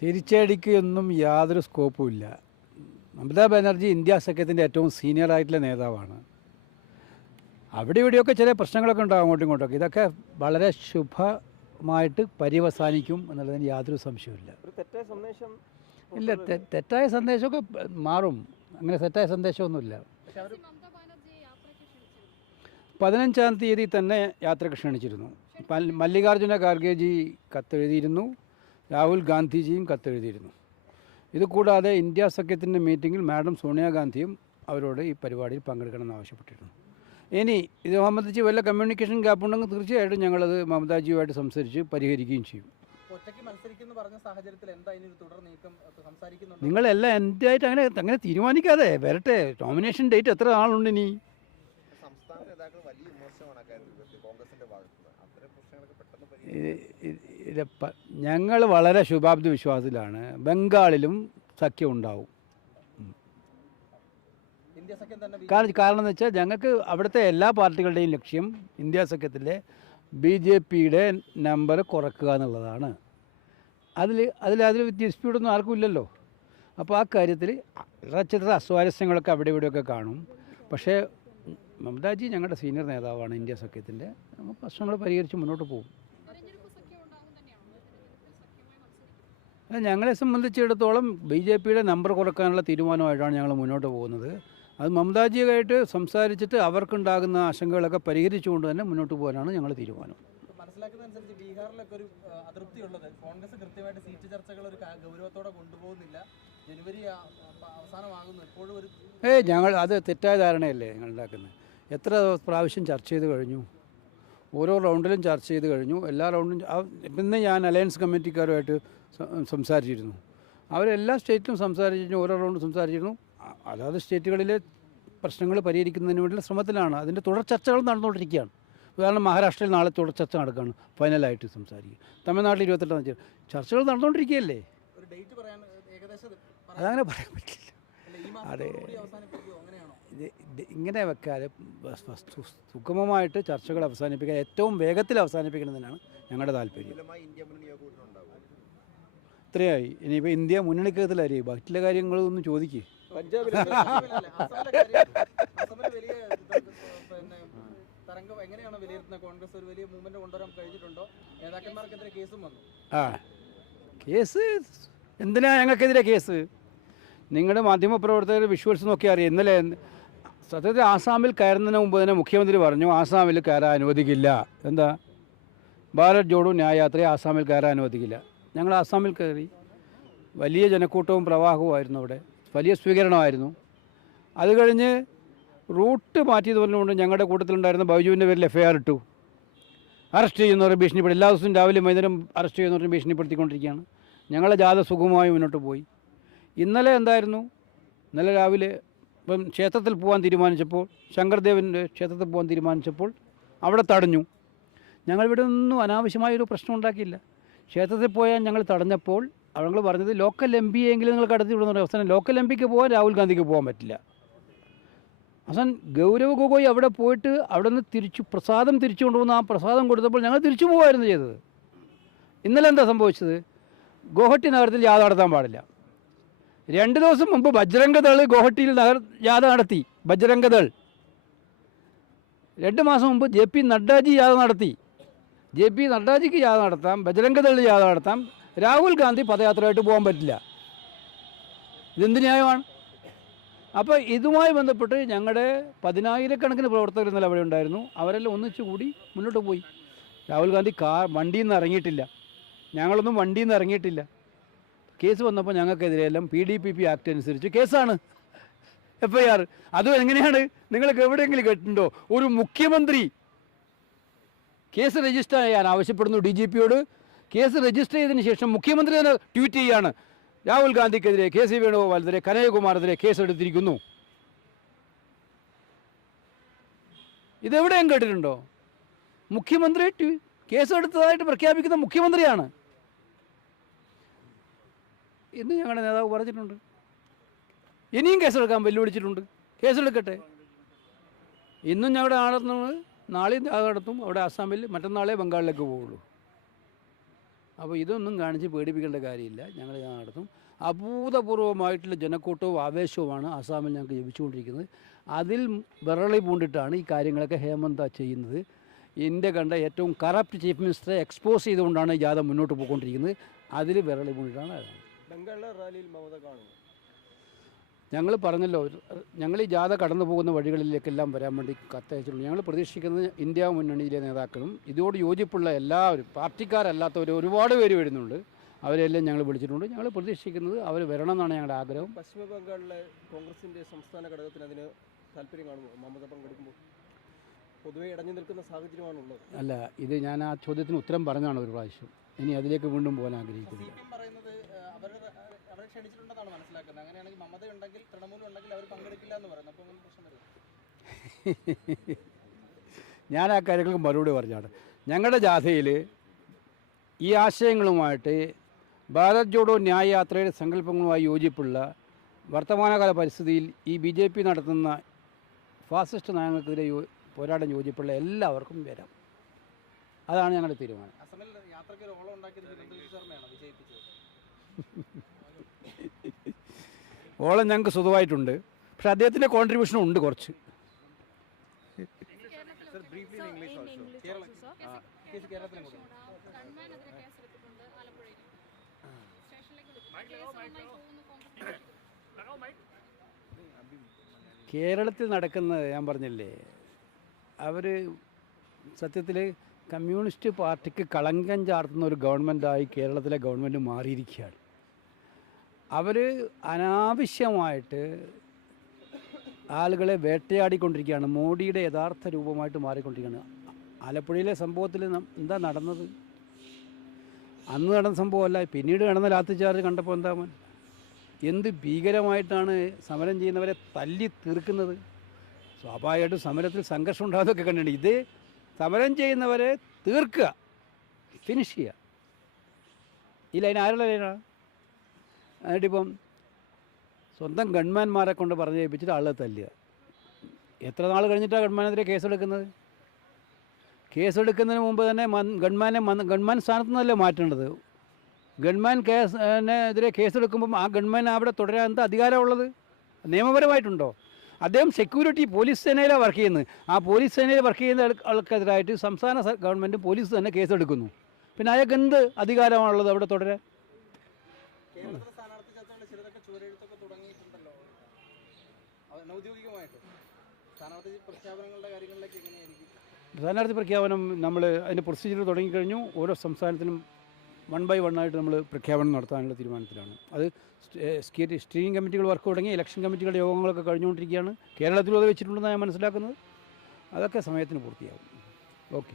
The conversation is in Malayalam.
തിരിച്ചടിക്കൊന്നും യാതൊരു സ്കോപ്പുമില്ല. മമതാ ബാനർജി ഇന്ത്യ സഖ്യത്തിൻ്റെ ഏറ്റവും സീനിയറായിട്ടുള്ള നേതാവാണ്. അവിടെ ഇവിടെയൊക്കെ ചില പ്രശ്നങ്ങളൊക്കെ ഉണ്ടാകും അങ്ങോട്ടും ഇങ്ങോട്ടൊക്കെ. ഇതൊക്കെ വളരെ ശുഭമായിട്ട് പര്യവസാനിക്കും എന്നുള്ളതിന് യാതൊരു സംശയവുമില്ല. ഇല്ല, തെറ്റായ സന്ദേശമൊക്കെ മാറും. അങ്ങനെ തെറ്റായ സന്ദേശമൊന്നുമില്ല. 15-ാം തീയതി തന്നെ യാത്രയ്ക്ക് ക്ഷണിച്ചിരുന്നു. മല്ലികാർജുന ഖാർഗെജി കത്തെഴുതിയിരുന്നു, രാഹുൽ ഗാന്ധിജിയും കത്തെഴുതിയിരുന്നു. ഇതുകൂടാതെ ഇന്ത്യ സഖ്യത്തിൻ്റെ മീറ്റിങ്ങിൽ മാഡം സോണിയാഗാന്ധിയും അവരോട് ഈ പരിപാടിയിൽ പങ്കെടുക്കണമെന്ന് ആവശ്യപ്പെട്ടിരുന്നു. ഇനി ഇത് സംബന്ധിച്ച് വല്ല കമ്മ്യൂണിക്കേഷൻ ഗ്യാപ്പ് ഉണ്ടെങ്കിൽ തീർച്ചയായിട്ടും ഞങ്ങളത് മമതാജിയുമായിട്ട് സംസാരിച്ച് പരിഹരിക്കുകയും ചെയ്യും. നിങ്ങളെല്ലാം എൻ്റെ ആയിട്ട് അങ്ങനെ തീരുമാനിക്കാതെ വരട്ടെ. നോമിനേഷൻ ഡേറ്റ് എത്ര ആളുണ്ട് ഇനി? ഞങ്ങൾ വളരെ ശുഭാപ്തി വിശ്വാസത്തിലാണ്. ബംഗാളിലും സഖ്യം ഉണ്ടാവും. കാരണം എന്ന് വെച്ചാൽ ഞങ്ങൾക്ക് അവിടുത്തെ എല്ലാ പാർട്ടികളുടെയും ലക്ഷ്യം ഇന്ത്യ സഖ്യത്തിലെ BJPയുടെ നമ്പർ കുറക്കുക എന്നുള്ളതാണ്. അതിൽ ഡിസ്പ്യൂട്ടൊന്നും ആർക്കും ഇല്ലല്ലോ. അപ്പോൾ ആ കാര്യത്തിൽ ചില അസ്വാരസ്യങ്ങളൊക്കെ അവിടെ ഇവിടെയൊക്കെ കാണും. പക്ഷേ മമതാജി ഞങ്ങളുടെ സീനിയർ നേതാവാണ് ഇന്ത്യ സഖ്യത്തിൻ്റെ. നമുക്ക് പ്രശ്നങ്ങൾ പരിഹരിച്ച് മുന്നോട്ട് പോകും. ഞങ്ങളെ സംബന്ധിച്ചിടത്തോളം BJPയുടെ നമ്പർ കുറക്കാനുള്ള തീരുമാനമായിട്ടാണ് ഞങ്ങൾ മുന്നോട്ട് പോകുന്നത്. അത് മമതാജിയുമായിട്ട് സംസാരിച്ചിട്ട് അവർക്കുണ്ടാകുന്ന ആശങ്കകളൊക്കെ പരിഹരിച്ചുകൊണ്ട് തന്നെ മുന്നോട്ട് പോകാനാണ് ഞങ്ങൾ തീരുമാനം. മനസ്സിലാക്കുന്നതനുസരിച്ച് ബീഹാറിലൊക്കെ ഒരു അതൃപ്തി ഉള്ളത് കോൺഗ്രസ് കൃത്യമായിട്ട് സീറ്റ് ചർച്ചകൾ ഒരു ഗൗരവത്തോടെ കൊണ്ടുപോകുന്നില്ല. ജനുവരി അവസാനമാകുന്നു. ഇപ്പോഴും ഒരു ഞങ്ങൾ അത് തെറ്റായ ധാരണയല്ലേ ഞങ്ങൾ ഉണ്ടാക്കുന്നത്. എത്ര പ്രാവശ്യം ചർച്ച ചെയ്ത് കഴിഞ്ഞു, ഓരോ റൗണ്ടിലും ചർച്ച ചെയ്ത് കഴിഞ്ഞു. എല്ലാ റൗണ്ടിലും ഇന്ന് ഞാൻ അലയൻസ് കമ്മിറ്റിക്കാരുമായിട്ട് സംസാരിച്ചിരുന്നു. അവരെല്ലാ സ്റ്റേറ്റിലും സംസാരിച്ചിരുന്നു, ഓരോ റൗണ്ടും സംസാരിച്ചിരുന്നു. അതാത് സ്റ്റേറ്റുകളിലെ പ്രശ്നങ്ങൾ പരിഹരിക്കുന്നതിന് വേണ്ടിയുള്ള ശ്രമത്തിലാണ്. അതിൻ്റെ തുടർ ചർച്ചകൾ നടന്നുകൊണ്ടിരിക്കുകയാണ്. ഉദാഹരണം മഹാരാഷ്ട്രയിൽ നാളെ തുടർ ചർച്ച നടക്കുകയാണ്, ഫൈനലായിട്ട് സംസാരിക്കുക. തമിഴ്നാട്ടിൽ 28-ാം തീയതി ചർച്ചകൾ നടന്നുകൊണ്ടിരിക്കുകയല്ലേ. അതങ്ങനെ പറയാൻ പറ്റില്ല. അതെ, ഇങ്ങനെ വെക്കാതെ സുഗമമായിട്ട് ചർച്ചകൾ അവസാനിപ്പിക്കാൻ, ഏറ്റവും വേഗത്തിൽ അവസാനിപ്പിക്കണമെന്നാണ് ഞങ്ങളുടെ താല്പര്യം. ഇത്രയായി. ഇനിയിപ്പോൾ ഇന്ത്യ മുന്നണിക്കകത്തിലായിരിക്കും. ബാക്കിയുള്ള കാര്യങ്ങളൊന്നും ചോദിക്കുക. കേസ് എന്തിനാ ഞങ്ങൾക്കെതിരെ കേസ്? നിങ്ങളുടെ മാധ്യമപ്രവർത്തകർ വിഷ്വൽസ് നോക്കി അറിയാം. ഇന്നലെ സത്യത്തിൽ ആസാമിൽ കയറുന്നതിന് മുമ്പ് തന്നെ മുഖ്യമന്ത്രി പറഞ്ഞു ആസാമിൽ കയറാൻ അനുവദിക്കില്ല. എന്താ? ഭാരത് ജോഡോ ന്യായയാത്രയെ ആസാമിൽ കയറാൻ അനുവദിക്കില്ല. ഞങ്ങൾ ആസാമിൽ കയറി. വലിയ ജനക്കൂട്ടവും പ്രവാഹവുമായിരുന്നു. അവിടെ വലിയ സ്വീകരണമായിരുന്നു. അത് കഴിഞ്ഞ് റൂട്ട് മാറ്റിയത് പറഞ്ഞുകൊണ്ട് ഞങ്ങളുടെ കൂട്ടത്തിലുണ്ടായിരുന്ന ബൈജുവിൻ്റെ പേരിൽ FIR ഇട്ടു. അറസ്റ്റ് ചെയ്യുന്നവരെ ഭീഷണിപ്പെടുത്തി. എല്ലാ ദിവസവും രാവിലെ വൈകുന്നേരം അറസ്റ്റ് ചെയ്യുന്നവരെ ഭീഷണിപ്പെടുത്തിക്കൊണ്ടിരിക്കുകയാണ്. ഞങ്ങളുടെ ജാഥ സുഗമമായി മുന്നോട്ട് പോയി. ഇന്നലെ എന്തായിരുന്നു? ഇന്നലെ രാവിലെ ഇപ്പം ക്ഷേത്രത്തിൽ പോകാൻ തീരുമാനിച്ചപ്പോൾ, ശങ്കർദേവൻ്റെ ക്ഷേത്രത്തിൽ പോകാൻ തീരുമാനിച്ചപ്പോൾ അവിടെ തടഞ്ഞു. ഞങ്ങളിവിടെ ഒന്നും അനാവശ്യമായൊരു പ്രശ്നം ഉണ്ടാക്കിയില്ല. ക്ഷേത്രത്തിൽ പോയാൽ ഞങ്ങൾ തടഞ്ഞപ്പോൾ ഞങ്ങൾ പറഞ്ഞത് ലോക്കൽ MP എങ്കിലും നിങ്ങൾ കടത്തി വിടുന്ന അവസാനം ലോക്കൽ MPക്ക് പോകാൻ രാഹുൽ ഗാന്ധിക്ക് പോകാൻ പറ്റില്ല. അവസാനം ഗൗരവ് ഗൊഗോയ് അവിടെ പോയിട്ട് അവിടെ നിന്ന് പ്രസാദം തിരിച്ചു കൊണ്ടുവന്ന് ആ പ്രസാദം കൊടുത്തപ്പോൾ ഞങ്ങൾ തിരിച്ചു പോകുമായിരുന്നു ചെയ്തത്. ഇന്നലെ എന്താ സംഭവിച്ചത്? ഗോഹട്ടി നഗരത്തിൽ ജാഥ നടത്താൻ പാടില്ല. 2 ദിവസം മുമ്പ് ബജ്രംഗദൾ ഗോഹട്ടിയിൽ ജാഥ നടത്തി. ബജ്രംഗദൾ 2 മാസം മുമ്പ് JP നഡ്ഡാജി ജാഥ നടത്തി. JP നഡ്ഡാജിക്ക് ജാഥ നടത്താം, ബജ്രംഗദളിന് ജാഥ നടത്താം. രാഹുൽ ഗാന്ധി പദയാത്രയായിട്ട് പോകാൻ പറ്റില്ല. ഇതെന്ത് ന്യായമാണ്? അപ്പോൾ ഇതുമായി ബന്ധപ്പെട്ട് ഞങ്ങളുടെ 10,000-കണക്കിന് പ്രവർത്തകർ ഇന്നലെ അവിടെ ഉണ്ടായിരുന്നു. അവരെല്ലാം ഒന്നിച്ചു കൂടി മുന്നോട്ട് പോയി. രാഹുൽ ഗാന്ധി വണ്ടിയിൽ നിന്ന് ഇറങ്ങിയിട്ടില്ല. ഞങ്ങളൊന്നും വണ്ടിയിൽ നിന്ന് ഇറങ്ങിയിട്ടില്ല. കേസ് വന്നപ്പോൾ ഞങ്ങൾക്കെതിരെയെല്ലാം PDPP ആക്ട് അനുസരിച്ച് കേസാണ്, FIR. അതും എങ്ങനെയാണ്? നിങ്ങൾക്ക് എവിടെയെങ്കിലും കേട്ടിട്ടുണ്ടോ ഒരു മുഖ്യമന്ത്രി കേസ് രജിസ്റ്റർ ചെയ്യാൻ ആവശ്യപ്പെടുന്നു DGPയോട്? കേസ് രജിസ്റ്റർ ചെയ്തതിന് ശേഷം മുഖ്യമന്ത്രി തന്നെ ട്വീറ്റ് ചെയ്യുകയാണ് രാഹുൽ ഗാന്ധിക്കെതിരെ, KC വേണുഗോപാലിനെതിരെ, കനയ്യകുമാറിനെതിരെ കേസെടുത്തിരിക്കുന്നു. ഇതെവിടെയും കേട്ടിട്ടുണ്ടോ? മുഖ്യമന്ത്രി കേസെടുത്തതായിട്ട് പ്രഖ്യാപിക്കുന്ന മുഖ്യമന്ത്രിയാണ്. ഇന്ന് ഞങ്ങളുടെ നേതാവ് പറഞ്ഞിട്ടുണ്ട് ഇനിയും കേസെടുക്കാൻ വെല്ലുവിളിച്ചിട്ടുണ്ട്. കേസെടുക്കട്ടെ. ഇന്നും ഞങ്ങളുടെ നടത്തുന്നത്, നാളെയും നടത്തും. അവിടെ ആസാമിൽ, മറ്റന്നാളെ ബംഗാളിലേക്ക് പോവുള്ളൂ. അപ്പോൾ ഇതൊന്നും കാണിച്ച് പേടിപ്പിക്കേണ്ട കാര്യമില്ല. ഞങ്ങൾ ഇത് നടത്തും. അഭൂതപൂർവമായിട്ടുള്ള ജനക്കൂട്ടവും ആവേശവുമാണ് ആസാമിൽ ഞങ്ങൾക്ക് ലഭിച്ചുകൊണ്ടിരിക്കുന്നത്. അതിൽ വിറളി പൂണ്ടിട്ടാണ് ഈ കാര്യങ്ങളൊക്കെ ഹേമന്ത ചെയ്യുന്നത്. ഇന്ത്യ കണ്ട ഏറ്റവും കറപ്റ്റ് ചീഫ് മിനിസ്റ്ററെ എക്സ്പോസ് ചെയ്തുകൊണ്ടാണ് ഈ ജാഥ മുന്നോട്ട് പോയിക്കൊണ്ടിരിക്കുന്നത്. അതിൽ വിറളി പൂണ്ടിട്ടാണ് അതാണ്. ബംഗാളിലെ റാലിയിൽ മമത കാണുന്നു. ഞങ്ങൾ പറഞ്ഞല്ലോ, ഞങ്ങൾ ഈ ജാഥ കടന്നു പോകുന്ന വഴികളിലേക്കെല്ലാം വരാൻ വേണ്ടി കത്തയച്ചിട്ടുണ്ട്. ഞങ്ങൾ പ്രതീക്ഷിക്കുന്നത് ഇന്ത്യ മുന്നണിയിലെ നേതാക്കളും ഇതിനോട് യോജിപ്പുള്ള എല്ലാവരും, പാർട്ടിക്കാരല്ലാത്തവർ ഒരുപാട് പേര് വരുന്നുണ്ട്. അവരെല്ലാം ഞങ്ങൾ വിളിച്ചിട്ടുണ്ട്. ഞങ്ങൾ പ്രതീക്ഷിക്കുന്നത് അവർ വരണം എന്നാണ് ഞങ്ങളുടെ ആഗ്രഹം. പശ്ചിമ ബംഗാളിലെ കോൺഗ്രസിൻ്റെ സംസ്ഥാന ഘടകത്തിന് അതിന് താല്പര്യം കാണുമോ? മമത പങ്കെടുക്കുമ്പോൾ പൊതുവെ ഇടഞ്ഞു നിൽക്കുന്ന സാഹചര്യമാണുള്ളത്. അല്ല, ഇത് ഞാൻ ആ ചോദ്യത്തിന് ഉത്തരം പറഞ്ഞതാണ് ഒരു പ്രാവശ്യം. ഇനി അതിലേക്ക് വീണ്ടും പോകാൻ ആഗ്രഹിക്കുന്നില്ല. CPM പറയുന്നത് അവരെ ക്ഷണിച്ചിട്ടുണ്ടെന്നാണ് മനസ്സിലാക്കുന്നത്. അങ്ങനെയാണെങ്കിൽ മമത ഉണ്ടെങ്കിൽ തൃണമൂൽ ഉണ്ടെങ്കിൽ അവർ പങ്കെടുക്കില്ല എന്ന് പറയുന്നത്. അപ്പോൾ അങ്ങനെ പ്രശ്നം വരും. ഞാൻ ആ കാര്യങ്ങൾക്ക് മറുപടി പറഞ്ഞാണ്. ഞങ്ങളുടെ ജാഥയിൽ ഈ ആശയങ്ങളുമായിട്ട് ഭാരത് ജോഡോ ന്യായ യാത്രയുടെ സങ്കല്പങ്ങളുമായി യോജിപ്പുള്ള വർത്തമാനകാല പരിസ്ഥിതിയിൽ ഈ BJP നടത്തുന്ന ഫാസിസ്റ്റ് നയങ്ങൾക്കെതിരെ പോരാടാൻ യോജിപ്പുള്ള എല്ലാവർക്കും വരാം. അതാണ് ഞങ്ങളുടെ തീരുമാനം. അസമിൽ യാത്രയ്ക്ക് ഒരു ഓളം ഉണ്ടാക്കിയത് ഹിമന്ത ശർമ്മയാണ് വിജയിപ്പിച്ചത്. ഓളം ഞങ്ങൾക്ക് സ്വന്തമായിട്ടുണ്ട്. പക്ഷെ അദ്ദേഹത്തിൻ്റെ കോൺട്രിബ്യൂഷനും ഉണ്ട് കുറച്ച്. കേരളത്തിലും കൂടി കേരളത്തിൽ നടക്കുന്നത് ഞാൻ പറഞ്ഞില്ലേ, അവർ സത്യത്തിൽ കമ്മ്യൂണിസ്റ്റ് പാർട്ടിക്ക് കളങ്കം ചാർത്തുന്ന ഒരു ഗവൺമെൻറ്റായി കേരളത്തിലെ ഗവൺമെൻറ് മാറിയിരിക്കുകയാണ്. അവർ അനാവശ്യമായിട്ട് ആളുകളെ വേട്ടയാടിക്കൊണ്ടിരിക്കുകയാണ്. മോഡിയുടെ യഥാർത്ഥ രൂപമായിട്ട് മാറിക്കൊണ്ടിരിക്കുകയാണ്. ആലപ്പുഴയിലെ സംഭവത്തിൽ എന്താ നടന്നത്? അന്ന് നടന്ന സംഭവമല്ല, പിന്നീട് നടന്ന ലാത്തിച്ചാർജ് കണ്ടപ്പോൾ എന്താ എന്ത് ഭീകരമായിട്ടാണ് സമരം ചെയ്യുന്നവരെ തല്ലി തീർക്കുന്നത്. സ്വാഭാവികമായിട്ടും സമരത്തിൽ സംഘർഷം ഉണ്ടാകുന്നതൊക്കെ കണ്ടിട്ടുണ്ട്. ഇത് സമരം ചെയ്യുന്നവരെ തീർക്കുക, ഫിനിഷ് ചെയ്യുക. ഈ ലൈൻ ആരുടെ ലൈനാണ്? എന്നിട്ടിപ്പം സ്വന്തം ഗൺമാന്മാരെ കൊണ്ട് പറഞ്ഞ് ഏൽപ്പിച്ചിട്ട് ആളെ തല്ലുക. എത്ര നാൾ കഴിഞ്ഞിട്ടാണ് ഗൺമാനെതിരെ കേസെടുക്കുന്നത്? കേസെടുക്കുന്നതിന് മുമ്പ് തന്നെ ഗൺമാൻ സ്ഥാനത്ത് നിന്നല്ലേ മാറ്റേണ്ടത്. ഗൺമാൻ എതിരെ കേസെടുക്കുമ്പം ആ ഗൺമാൻ അവിടെ തുടരാൻ എന്താ അധികാരമുള്ളത്? നിയമപരമായിട്ടുണ്ടോ? അദ്ദേഹം സെക്യൂരിറ്റി പോലീസ് സേനയിലാണ് വർക്ക് ചെയ്യുന്നത്. ആ പോലീസ് സേനയിൽ വർക്ക് ചെയ്യുന്ന ആൾക്കെതിരായിട്ട് സംസ്ഥാന ഗവൺമെൻറ് പോലീസ് തന്നെ കേസെടുക്കുന്നു. പിന്നെ അയാൾക്ക് എന്ത് അധികാരമാണുള്ളത് അവിടെ തുടരാൻ? കേരളത്തിലെ സ്ഥാനാർത്ഥി ചർച്ചകളിൽ ചിലതൊക്കെ ചുവരെഴുത്തൊക്കെ തുടങ്ങിയിട്ടുണ്ടല്ലോ ഔദ്യോഗികമായിട്ട്. സ്ഥാനാർത്ഥി പ്രഖ്യാപനങ്ങളുടെ കാര്യങ്ങളിലേക്ക് എങ്ങനെയായിരിക്കും? സ്ഥാനാർത്ഥി പ്രഖ്യാപനം നമ്മൾ അതിൻ്റെ പ്രൊസീജിയർ തുടങ്ങിക്കഴിഞ്ഞു. ഓരോ സംസ്ഥാനത്തിനും 1 by 1 ആയിട്ട് നമ്മൾ പ്രഖ്യാപനം നടത്താനുള്ള തീരുമാനത്തിലാണ്. അത് സ്റ്റിയറിംഗ് കമ്മിറ്റികൾ വർക്ക് തുടങ്ങി, ഇലക്ഷൻ കമ്മിറ്റികളുടെ യോഗങ്ങളൊക്കെ കഴിഞ്ഞുകൊണ്ടിരിക്കുകയാണ്. കേരളത്തിലും അത് വെച്ചിട്ടുണ്ടെന്നാണ് ഞാൻ മനസ്സിലാക്കുന്നത്. അതൊക്കെ സമയത്തിന് പൂർത്തിയാകും. ഓക്കെ.